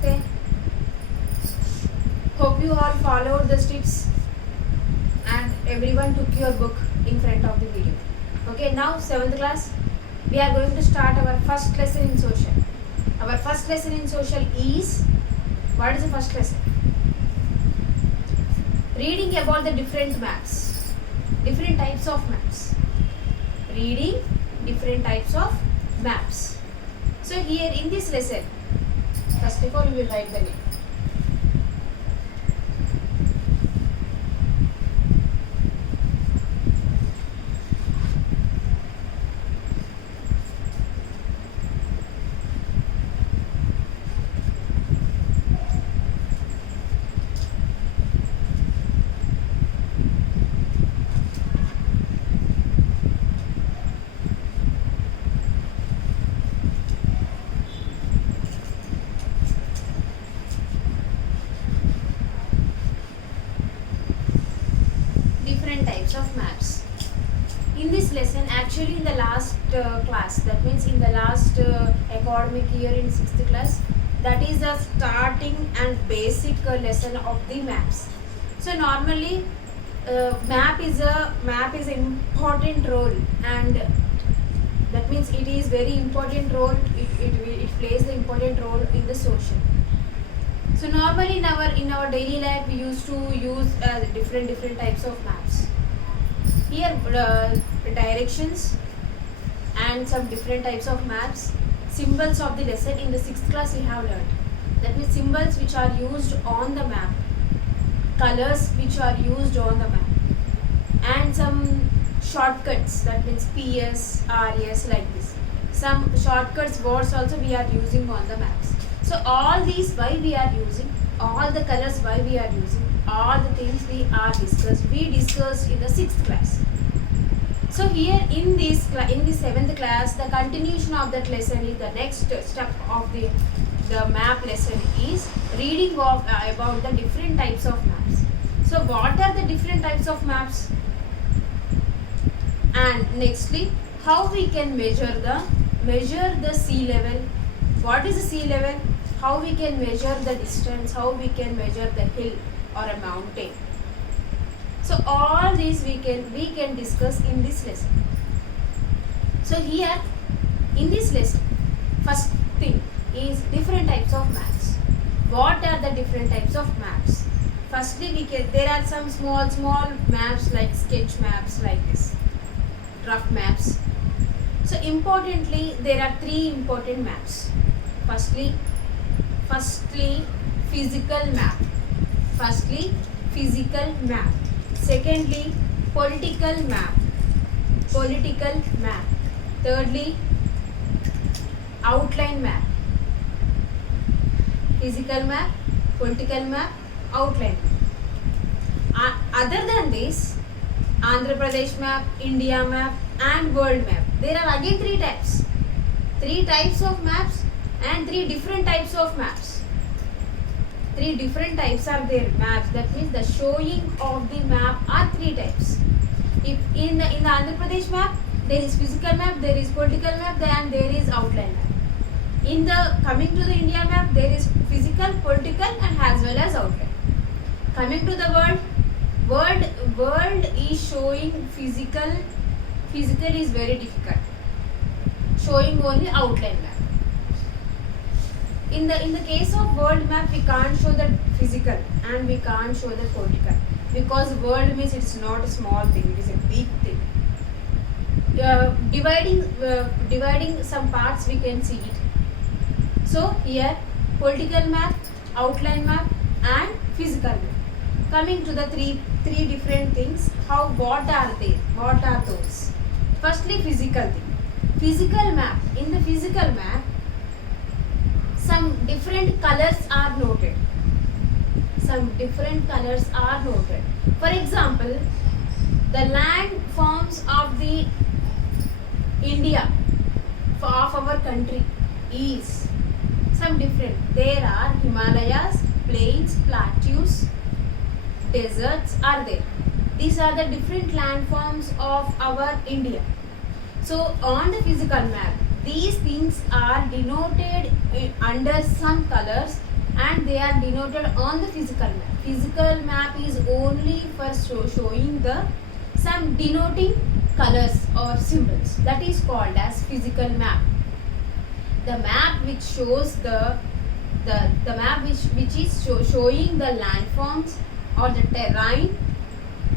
Namaste. Hope you all followed the tips and everyone took your book in front of the video. Okay, now 7th class, we are going to start our first lesson in social. Our first lesson in social is, what is the first lesson? Reading about the different maps, different types of maps. Reading different types of maps. So here in this lesson, first of all we will write the name. Different types of maps. In this lesson, actually in the last class, that means in the last academic year in 6th class, that is the starting and basic lesson of the maps. So normally map is an important role, and that means it is very important role, it plays the important role in the social. So normally in our daily life we used to use different types of maps. Here directions and some different types of maps. Symbols of the lesson in the 6th class we have learned. That means symbols which are used on the map, colors which are used on the map, and some shortcuts, that means PS, RS, like this. Some shortcuts words also we are using on the maps. So all these why we are using, all the colors why we are using, all the things we discussed in the 6th class. So here in the 7th class, the continuation of that lesson is the next step of the map lesson is reading about the different types of maps. So what are the different types of maps? And nextly, how we can measure the sea level. What is the sea level? How we can measure the distance, how we can measure the hill or a mountain. So all these we can discuss in this lesson. So here in this lesson, first thing is different types of maps. What are the different types of maps? Firstly, there are some small maps like sketch maps like this, rough maps. So importantly, there are three important maps. Firstly, physical map. Secondly, political map. Thirdly, outline map. Physical map, political map, outline map. Other than this, Andhra Pradesh map, India map, and world map. There are again three types. Three types of maps and three different types of maps. Three different types are there maps. That means the showing of the map are three types. If in the Andhra Pradesh map, there is physical map, there is political map, and there is outline map. Coming to the India map, there is physical, political, and as well as outline. Coming to the world is showing physical. Physical is very difficult. Showing only outline map. In the case of world map, we can't show the physical and we can't show the political, because world means it's not a small thing, it is a big thing. Dividing some parts we can see it. So here political map, outline map, and physical map. Coming to the three different things, what are they? What are those? Firstly, physical thing. Physical map. In the physical map, some different colors are noted. For example, the landforms of the India, of our country, is some different. There are Himalayas, plains, plateaus, deserts are there. These are the different landforms of our India. So on the physical map, these things are denoted under some colors and they are denoted on the physical map. Physical map is only for showing the some denoting colors or symbols, that is called as physical map. The map which shows the map which is showing the landforms or the terrain.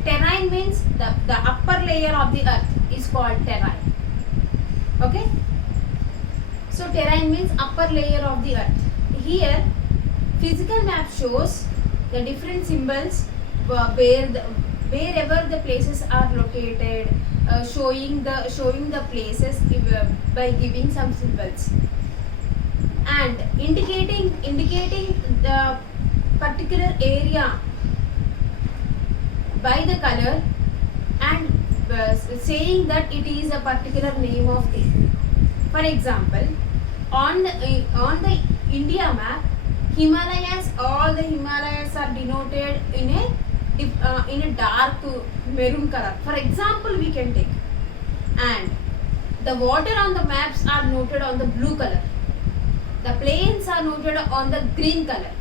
Terrain means the upper layer of the earth is called terrain. Okay, so terrain means upper layer of the earth. Here physical map shows the different symbols wherever the places are located, showing the places by giving some symbols and indicating the particular area by the color and saying that it is a particular name of thing. For example, on the India map, Himalayas, all the Himalayas are denoted in a dark maroon color. For example, we can take, and the water on the maps are noted on the blue color. The plains are noted on the green color,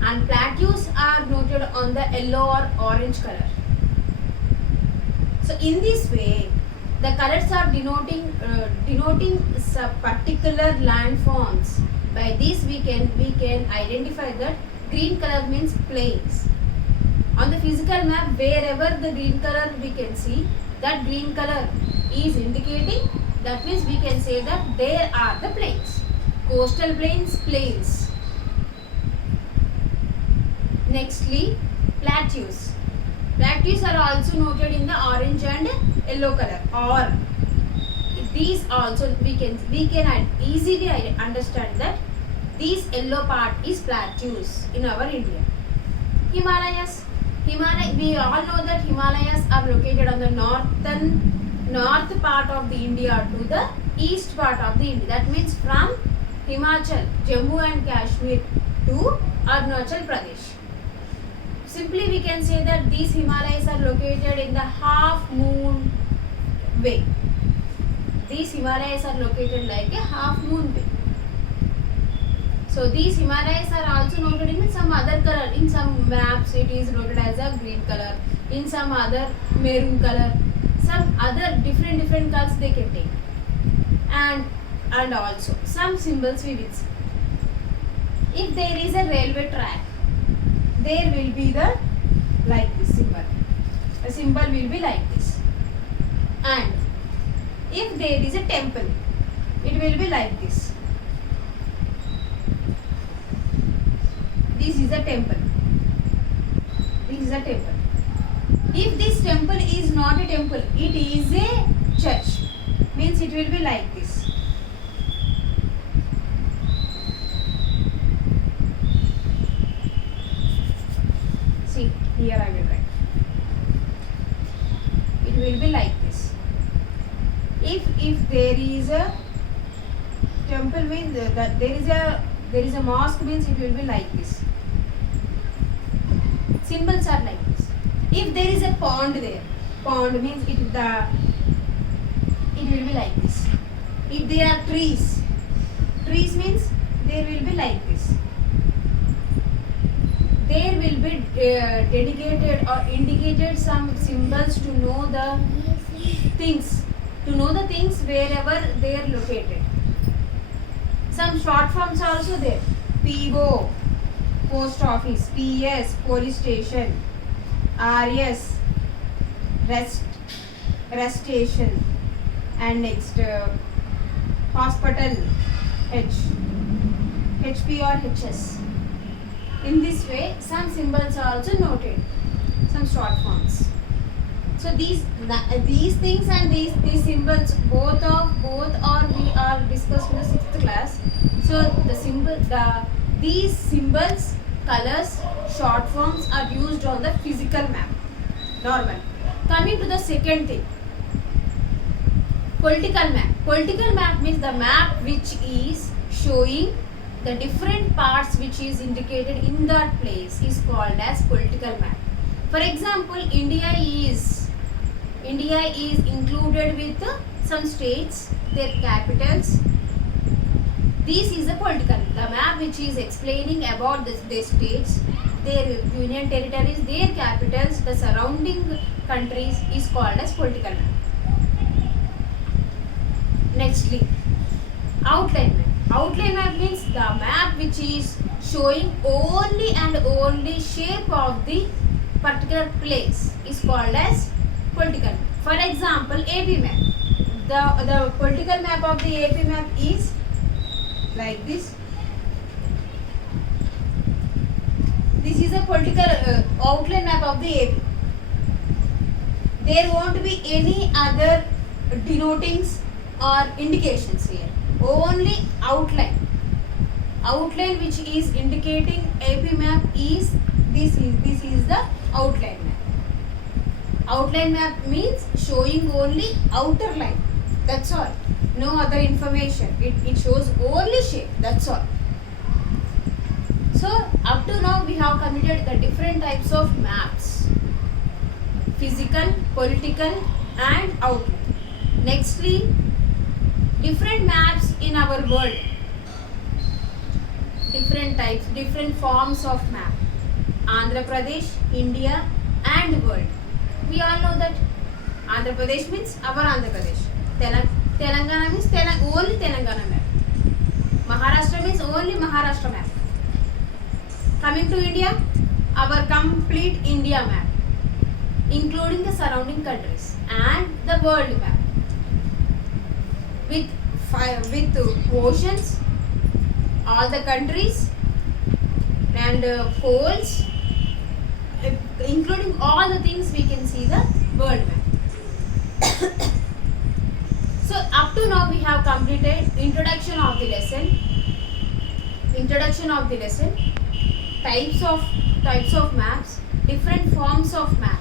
and plateaus are noted on the yellow or orange color. So in this way, the colors are denoting some particular landforms. By this we can identify that green color means plains. On the physical map, wherever the green color we can see, that green color is indicating, that means we can say that there are the plains. Coastal plains, plains. Nextly, plateaus. Plateaus are also noted in the orange and yellow color. Or these also we can easily understand that this yellow part is plateaus in our India. Himalayas. We all know that Himalayas are located on the north part of the India to the east part of the India. That means from Himachal, Jammu and Kashmir to Arunachal Pradesh. Simply we can say that these Himalayas are located in the half moon way. These Himalayas are located like a half moon way. So these Himalayas are also noted in some other color. In some maps it is noted as a green color. In some other maroon color. Some other different colors they can take. And also some symbols we will see. If there is a railway track, there will be the like this symbol. The symbol will be like this. And if there is a temple, it will be like this. This is a temple. This is a temple. If this temple is not a temple, it is a church. Means it will be like this. See, here I will write. It will be like this. If there is a temple, means that there is a mosque, means it will be like this. Symbols are like this. If there is a pond there, pond means it will be like this. If there are trees means there will be like this. There will be dedicated or indicated some symbols to know the things. Wherever they are located. Some short forms are also there. PO, post office. PS, police station. RS, rest station. And next hospital, HP or HS. In this way, some symbols are also noted. Some short forms. So these things and these symbols both we are discussed in the 6th class. So these symbols, colors, short forms are used on the physical map. Normal. Coming to the second thing, political map. Political map means the map which is showing the different parts which is indicated in that place is called as political map. For example, India is included with some states, their capitals. This is a political. The map which is explaining about their states, their union territories, their capitals, the surrounding countries is called as political map. Nextly, outline map. Outline map means the map which is showing only and only shape of the particular place is called as political map. For example, AP map. The political map of the AP map is like this. This is a political outline map of the AP. There won't be any other denotings or indications here. Only outline. Outline which is indicating AP map is this is the outline map. Outline map means showing only outer line. That's all. No other information. It shows only shape. That's all. So up to now we have committed the different types of maps. Physical, political and outline. Nextly, different maps in our world. Different types, different forms of map. Andhra Pradesh, India and world. We all know that Andhra Pradesh means our Andhra Pradesh. Telangana means only Telangana map. Maharashtra means only Maharashtra map. Coming to India, our complete India map, including the surrounding countries and the world map. With oceans, all the countries and poles, including all the things we can see the world map. So up to now we have completed introduction of the lesson. Types of maps, different forms of map,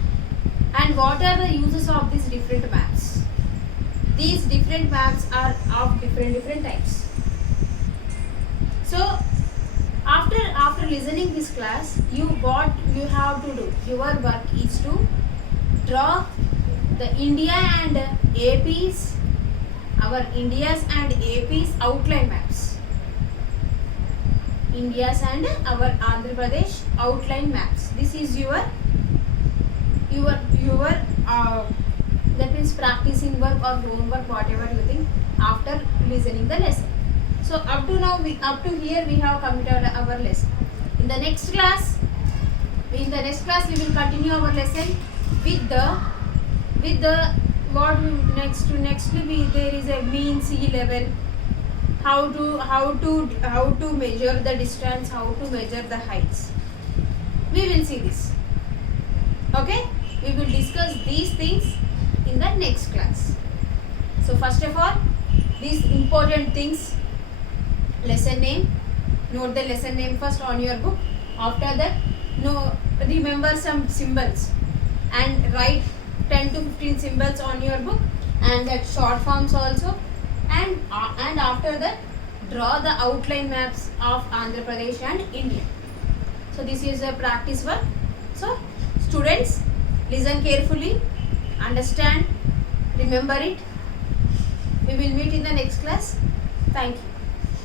and what are the uses of these different maps. These different maps are of different types. So after listening this class, what you have to do, your work is to draw the India and AP's, our India's and AP's outline maps. India's and our Andhra Pradesh outline maps. This is your that means practicing work or homework, whatever you think, after listening the lesson. So up to here we have completed our lesson. In the next class we will continue our lesson with the what we nextly there is a mean sea level, how to measure the distance, how to measure the heights. We will see this. Okay, we will discuss these things in the next class. So first of all, these important things, lesson name, note the lesson name first on your book. After that, remember some symbols and write 10 to 15 symbols on your book, and that short forms also, and after that draw the outline maps of Andhra Pradesh and India. So this is a practice work. So students, listen carefully, understand, remember it. We will meet in the next class. Thank you.